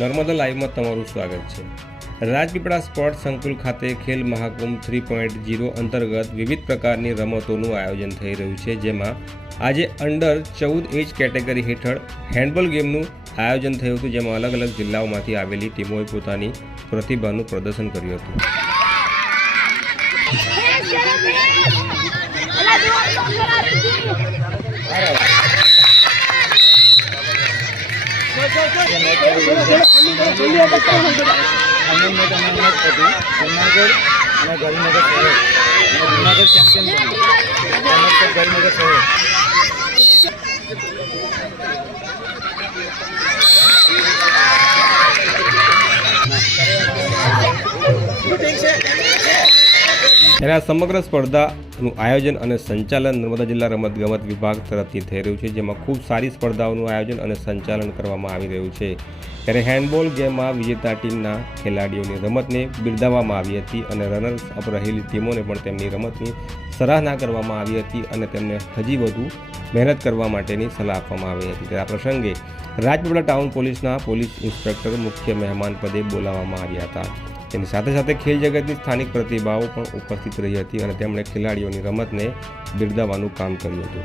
નર્મદા લાઈવમાં તમારું સ્વાગત છે। રાજપીપળા સ્પોર્ટ્સ સંકુલ ખાતે ખેલ મહાકુંભ 3.0 અંતર્ગત વિવિધ પ્રકારની રમતોનું આયોજન થઈ રહ્યું છે, જેમાં આજે અંડર 14 એજ કેટેગરી હેઠળ હેન્ડબોલ ગેમનું આયોજન થયું હતું, જેમાં અલગ અલગ જિલ્લાઓમાંથી આવેલી ટીમોએ પોતાની પ્રતિભાનું પ્રદર્શન કર્યું હતું। તેના સમગ્ર સ્પર્ધાનું આયોજન અને સંચાલન નર્મદા જિલ્લા રમતગમત વિભાગ તરફથી થઈ રહ્યું છે, જેમાં ખૂબ સારી સ્પર્ધાઓનું આયોજન અને સંચાલન કરવામાં આવી રહ્યું છે। ત્યારે હેન્ડબોલ ગેમમાં વિજેતા ટીમના ખેલાડીઓની રમતને બિરદાવવામાં આવી હતી અને રનર્સ અપ રહેલી ટીમોને પણ તેમની રમતની સરાહના કરવામાં આવી હતી અને તેમને હજી વધુ મહેનત કરવા માટેની સલાહ આપવામાં આવી હતી। ત્યારે આ પ્રસંગે રાજપીપળા ટાઉન પોલીસના પોલીસ ઇન્સ્પેક્ટર મુખ્ય મહેમાન પદે બોલાવવામાં આવ્યા હતા। તેની સાથે સાથે ખેલ જગતની સ્થાનિક પ્રતિભાઓ પણ ઉપસ્થિત રહી હતી અને તેમણે ખેલાડીઓની રમતને બિરદાવવાનું કામ કર્યું હતું।